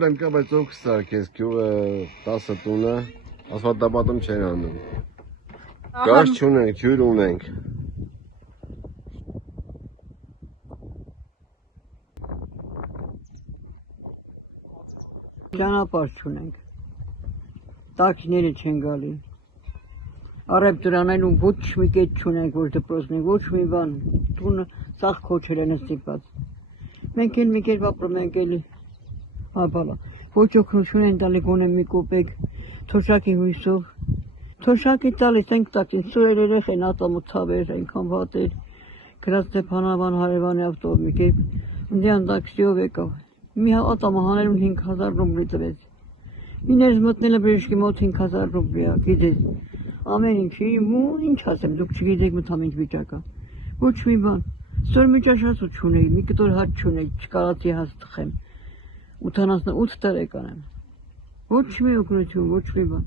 Պրոբլեմ կա, բայց ով կստարկես գյուղը 10 տունը ասֆալտապատում չեն անում։ Գազ չունենք, ջուր ունենք։ Ճանապարհ չունենք։ Տաքսիները չեն գալի։ Առևտրանային ոչ մի կետ չունենք, որ դպրոցնենք, ոչ մի բան։ Տունը սաղ քոչել են ստիպած։ Մենք էլ մի կերպ ապրում ենք էլի։ Ապալա։ Ոչ օգնություն են տալի գոնե մի կոպեկ թոշակի հույսով։ Թոշակի տալիս ենք տակին սուրել երեխեն ատամու թավեր, այնքան վատեր։ Գրած Ստեփանավան հարևանի ավտոմի կերպ ընդյան տաքսիով եկավ։ Մի ատամը հանելուն 5000 ռուբլի տվեց։ Իներս մտնելը բժշկի մոտ 5000 ռուբլի է, գիտես։ Ամեն ինչի, ինչ ասեմ, դուք չգիտեք մտամ ինչ վիճակա։ Ոչ մի բան։ Ստոր մի ճաշացու չունեի, մի կտոր հաց չունեի, չկարացի հաց տխեմ։ 88 տարեկան եմ։ Ոչ մի օգնություն, ոչ մի բան։